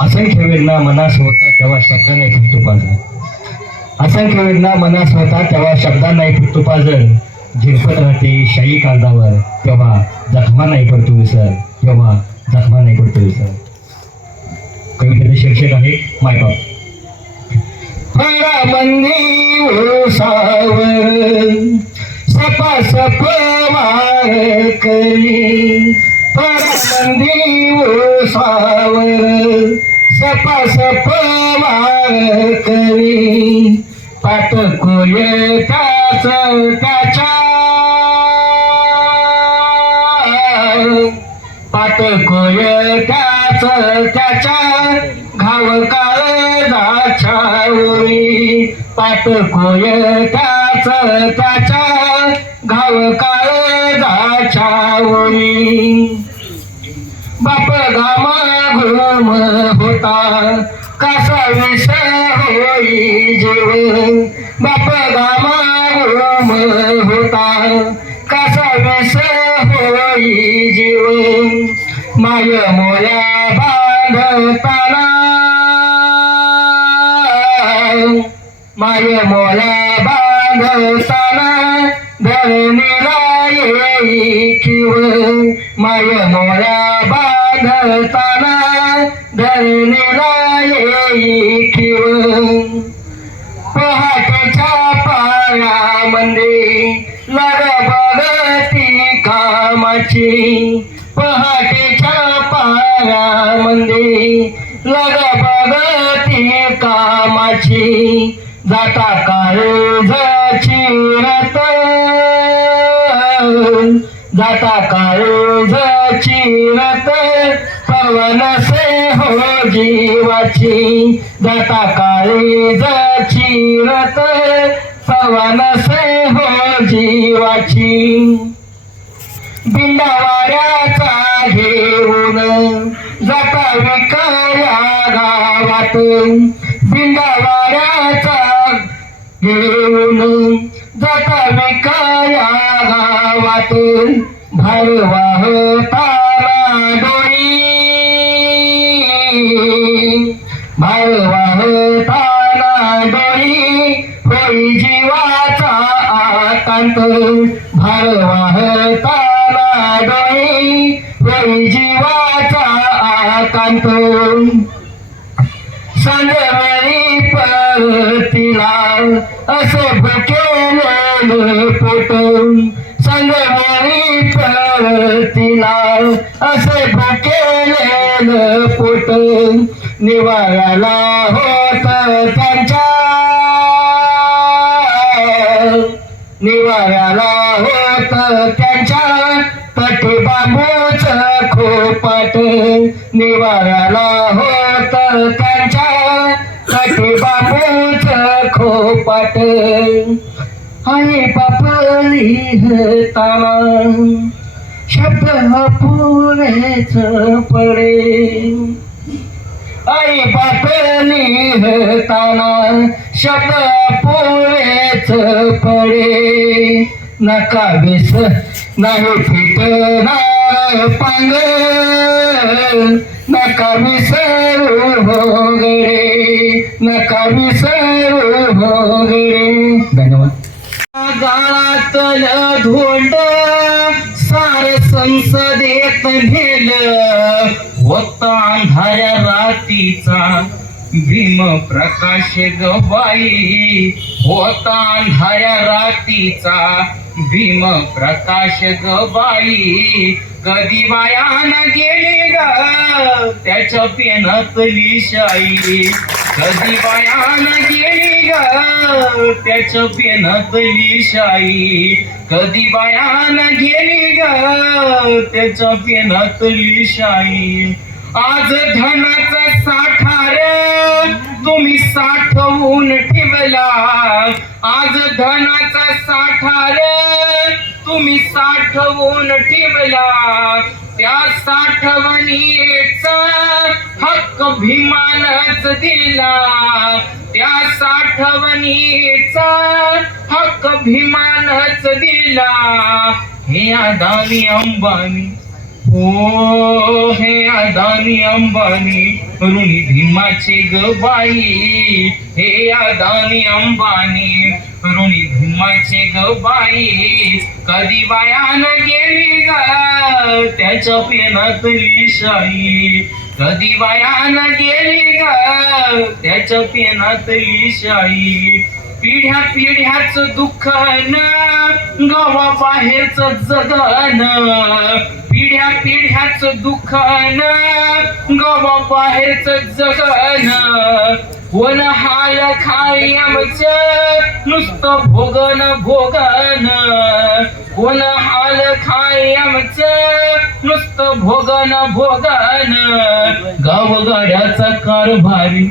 असंख्य वेदना मनास होता तेव्हा शब्द नाही फुटतो पाजर. असंख्य वेदना मनास होता तेव्हा शब्दा नाही फुटतो झिरपत राहते शाही कागदावर तेव्हा जखमा नाही पडतो विसर तेव्हा जखमा नाही पडतो विसर. कवितेचे शीर्षक आहे मायबाप मंदी उसावर सपा सप मार करी. मंदी सावर सपा सप मार करी पाट कोय त्याच त्याच्या पाट कोय त्याच्या घाव काळजाच्या उरी पाट त्याच त्याच्या घाव काळजाच्या उरी बाप गामा घुम होता. कसा विषय होई जीव. बाप गामा घुम होता. कसा विषय होई जीव. माय मोया बांधताना माय मोया बांधताना धरणीला येई किव. माय मोया बांधताना धरणीला येई किव. पहाटेच्या पायामध्ये लग बघती कामाची. पहाटे पायामध्ये लग बघती कामाची. जाता काळजाची रत. जाता काळजाची रत. पवन से हो जीवाची. जाता काळजाची रत. पवन से हो जीवाची. बिंडावाऱ्याचा विकाया गावात बिंडावाऱ्याचा घेऊन जाता विकाया गावात भारी वाहताना डोळी भारी वाहताना डोळी होई जीवाचा आकांत. भारी वाहताना आकांत संगमेळी परतीला असे भुकेले पोट संगमेळी परतीला असे भुकेले पोट निवाराला होत त्यांच्या. निवाऱ्याला होत त्यांच्या. बांबूचा खोपट निवाराला होत त्यांच्या साठी बांबूचा खोपट. आई पापली ताना शब्द पुरेच पडे. आई बापली ताना शब्द पुरेच पडे. नका विस नाही फिटणार. पांग नका विसरू हो न नका विसरू हो गडे धन्यवाद. गाळातल धोंड सार संसदेत नेल. होत अंधाऱ्या रातीचा भीम प्रकाश गबाई होता अंधाऱ्या रातीचा भीम प्रकाश गबाई कधी वायान गेली ग. त्याच्या पेनातली शाई. कधी वायान गेली ग. त्याच्या पेनातली शाई. कधी वायान गेली ग. त्याच्या पेनातली शाई. आज धनाचा साठार तुम्ही साठवून ठेवला. आज धनाचा साठार तुम्ही साठवून ठेवला. त्या साठवणीचा हक्क भीमानच दिला. त्या साठवणीचा हक्क भीमानच दिला. हे अदानी अंबानी. हो हे अदानी अंबानी. ऋणी भीमाचे ग बाई. हे अदानी अंबानी. ऋणी भीमाचे ग बाई. कधी बायान गेली ग त्याच्या पेनातली शाई. कधी बायान गेली ग त्याच्या पेनातली शाई. पिढ्या पिढ्याच दुःख गावा बाहेरच जगन. पिढ्या पिढ्याच दुखन गावा बाहेरच जगन. वन हाल खाय आमचं नुसतं भोगन भोगन. वन हाल खाय आमचं नुसतं भोगन भोगन. गावगाड्याचा कारभारी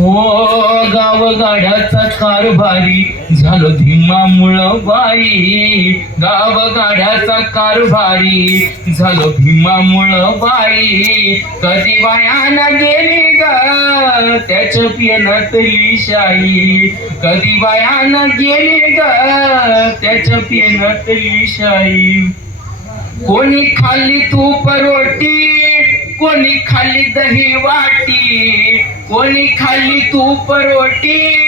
हो गावगाड्याचा कारभारी झालो भीमामुळं बाई. गाड्याचा कारभारी झालो भीमामुळं बाई. कधी बायाना गेली ग त्याच्या पियनातली शाई कधी बायाना गेली ग त्याच्या पियनातली शाई कोणी खाल्ली तू रोटी कोणी खाली दही वाटी कोणी खाली तूप रोटी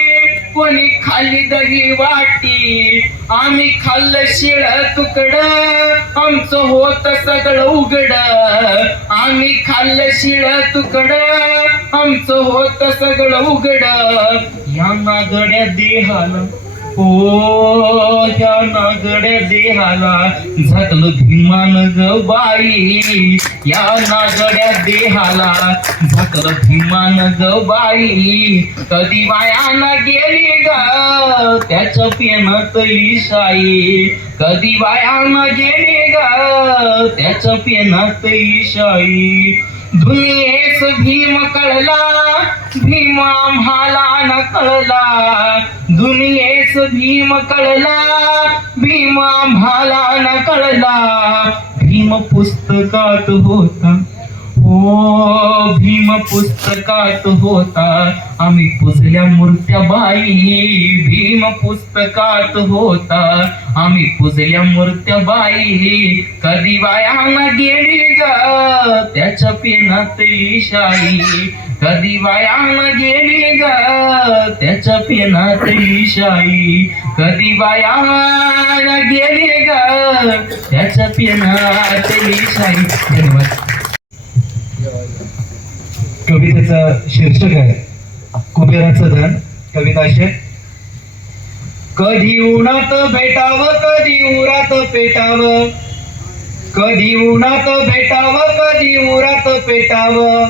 कोणी खाली दही वाटी. आम्ही खाल्लं शिळ तुकड आमचं होत सगळं उघड. आम्ही खाल्लं शिळ तुकड आमचं होत सगळं उघड. या नागड्या देहाला. ओ या नागड्या देहाला झाकलं भीमान ग बाई. या नागड्या देहाला झाकलं भीमान ग बाई. कधी वायाना गेली ग? त्याच्या पेनातली साई कधी बायाना गेली ग? त्याच्या पेनातली साई दुनियेस भीम कळला भीम आम्हाला न कळला दुनियेस भीम कळला भीम आम्हाला न कळला भीम पुस्तकात होता हो भीम पुस्तकात होता. आम्ही पुजल्या मूर्त्या बाई भीम पुस्तकात होता. आम्ही पुजल्या मूर्त्या बाई कधी बायाना गेली ग? त्याच्या पेनातली शाई कधी बायाना गेली ग? त्याच्या पेनातली शाई कधी बायाना गेली ग? त्याच्या पेनातली शाई धन्यवाद. कवितेचं शीर्षक आहे. कुबेराचं धन कविता अशी कधी उन्हात भेटावं कधी उरात पेटावं. कधी उन्हात भेटावं कधी उरात पेटावं.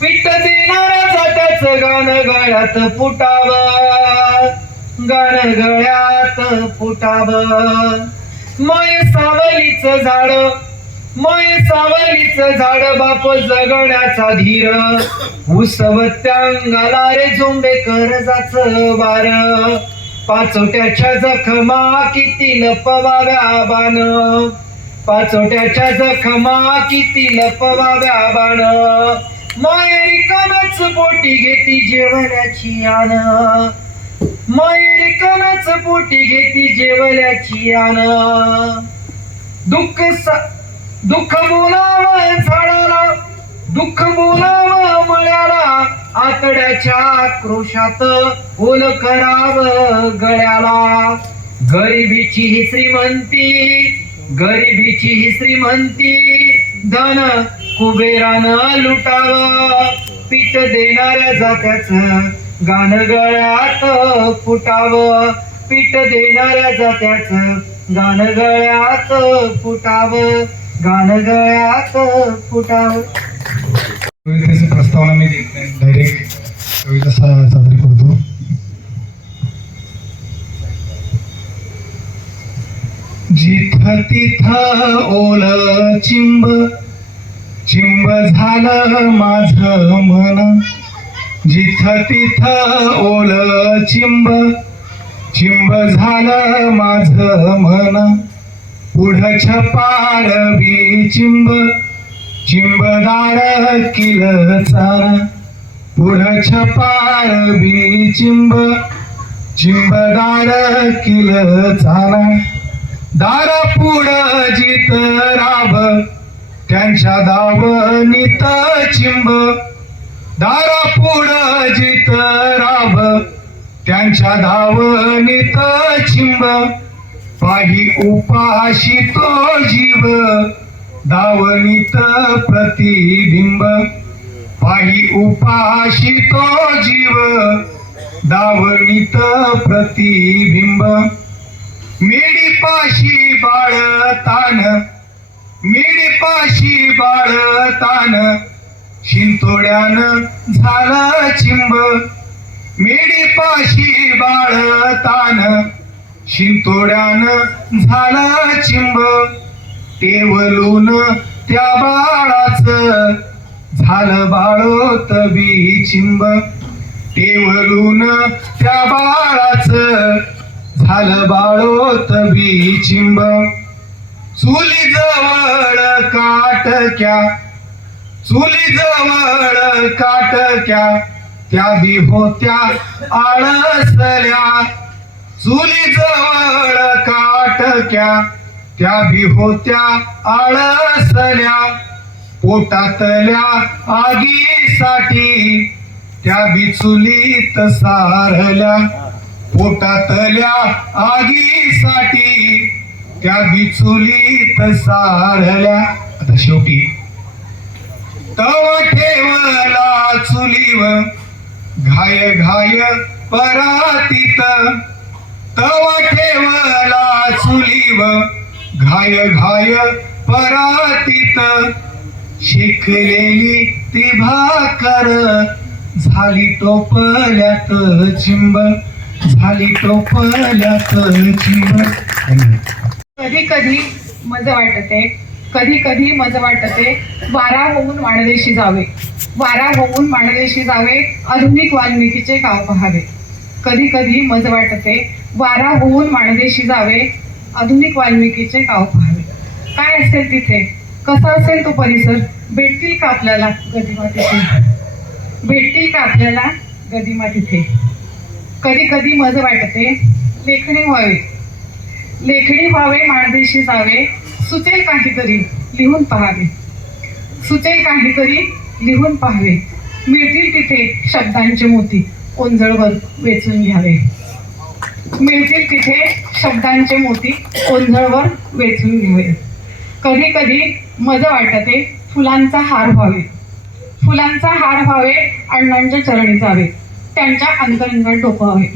पिठ देणाऱ्या जात्याचं गाण गळ्यात फुटावं. गाण गळ्यात फुटावं. मय सावलीच झाड मय सावलीच झाड बाप जगण्याचा धीर. उसवत्या रे झोंबे करजाच बार पाचोट्याच्या जखमा किती लपवाव्या बाण. पाचोट्याच्या जखमा किती लपवाव्या बाण. मायरी कनच पोटी घेती जेवल्याची आण. मायरी कनच पोटी घेती जेवल्याची आण. दुःख सा दुःख बोलावं झाडाला दुःख बोलावं मळ्याला आतड्याच्या क्रोशात ओल करावं गळ्याला. गरिबीची ही श्रीमंती गरिबीची ही श्रीमंती धन कुबेरानं लुटावं. पीठ देणाऱ्या जात्याच गाण गळ्यात फुटावं. पीठ देणाऱ्या जात्याच गाण गळ्यात फुटावं. गाणं गळ्यात कवितेची प्रस्तावना मी देत नाही. डायरेक्ट कविता सादर करतो. जिथं तिथं ओल चिंब चिंब झालं माझं मन. जिथं तिथं ओल चिंब चिंब झालं माझं मन. पुढं छपार बी चिंब चिंबदार किल चार पुढं छपार बी चिंब चिंबदार किल सार दार पुढ जित राब त्यांच्या दावणीत चिंब. दार पुढ जित राब त्यांच्या धावणीत चिंब. पाही उपाशी तो जीव दावणीत प्रतिबिंब. पाही उपाशी तो जीव दावणीत प्रतिबिंब. मेडीपाशी बाळतान मेडीपाशी बाळतान शिंतोड्यान झालं चिंब. मेडीपाशी बाळतान शिंतोड्यान झालं चिंब तेवलून त्या बाळाचं. झालं बाळोत बी चिंब तेवलून त्या बाळाचं. झालं बाळोत बी चिंब. चुली जवळ काटक्या चुली जवळ काटक्या त्या बी होत्या आळसल्या. चुली जवळ काटक्या त्या बी होत्या आळसल्या पोटातल्या आगीसाठी त्या बी चुलीत सारल्या. पोटातल्या आगीसाठी त्या बी चुलीत सारल्या. आता शेवटी. तव ठेवला चुलीव घाय घाय परातीत. तव ठेवला सुलीव घाय घाय परातीत. शिकलेली ती भाकर झाली टोपल्यात चिंब झाली टोपल्यात चिंब. कधी कधी मज वाटते कधी कधी मज वाटते वारा होऊन माणदेशी जावे. वारा होऊन माणदेशी जावे. आधुनिक वाल्मिकीचे गाव पहावे. कधी कधी मज वाटते वारा होऊन माणदेशी जावे आधुनिक वाल्मिकीचे गाव पाहावे. काय असेल तिथे? कसा असेल तो परिसर? भेटतील का आपल्याला गदिमा तिथे भेटतील का आपल्याला गदिमा तिथे कधी कधी मज वाटते लेखणी व्हावे. लेखणी व्हावे माणदेशी जावे सुचेल काहीतरी लिहून पहावे. सुचेल काहीतरी लिहून पहावे. मिळतील तिथे शब्दांचे मोती ओंजळवर वेचून घ्यावे. मिळतील तिथे शब्दांचे मोती ओंजळवर वेचून घ्यावे कधी कधी मज वाटते फुलांचा हार व्हावे. फुलांचा हार व्हावे अण्णांच्या चरणी जावे. त्यांच्या अंतरंगात डोकवावे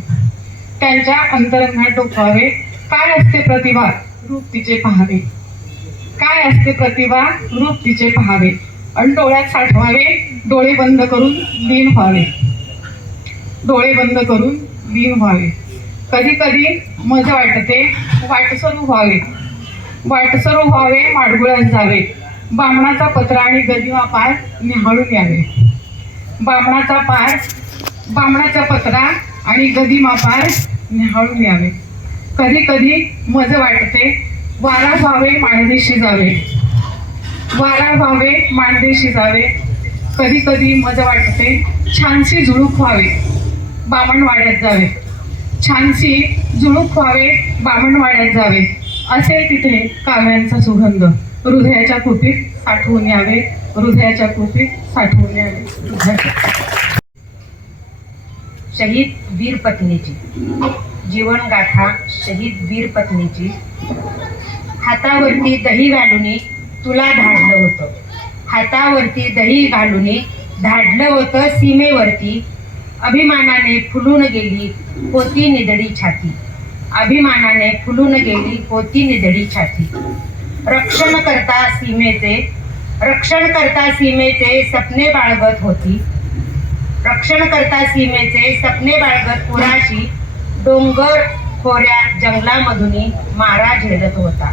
त्यांच्या अंतरंगात डोकवावे काय असते प्रतिभा? रूप तिचे पहावे. काय असते प्रतिभा? रूप तिचे पहावे. आणि डोळ्यात साठवावे डोळे बंद करून लीन व्हावे. डोळे बंद करून लीन व्हावे. कधी कधी मजा वाटते. वाटसरू व्हावे. वाटसरू व्हावे माडगुळ्यात जावे. बामणाचा पत्रा आणि गदिमा पाय निहाळून यावे. बामणाचा पाय बामणाचा पत्रा आणि गदिमा पाय निहाळून यावे. कधी कधी मज वाटते. वारा व्हावे माणदेशी जावे. वारा व्हावे माणदेशी जावे. कधी कधी मज वाटते. छानशी झुळूक व्हावे. बामणवाड्यात जावे. छानशी जुळूक व्हावे बामणवाड्यात जावे असे तिथे काव्यांचा सुगंध. हृदयाच्या कुपीत साठवून यावे हृदयाच्या कुपीत साठवून यावे. शहीद वीर पत्नीची. जीवनगाथा शहीद वीर पत्नीची. हातावरती दही घालून तुला धाडलं होतं. हातावरती दही घालून धाडलं होतं सीमेवरती. अभिमानाने फुलून गेली होती निधडी छाती. अभिमानाने फुलून गेली होती निधडी छाती. रक्षण करता सीमेचे रक्षण करता सीमेचे सपने बाळगत होती. रक्षण करता सीमेचे सपने बाळगत पुराशी डोंगर खोऱ्या जंगलामधून मारा झेलत होता.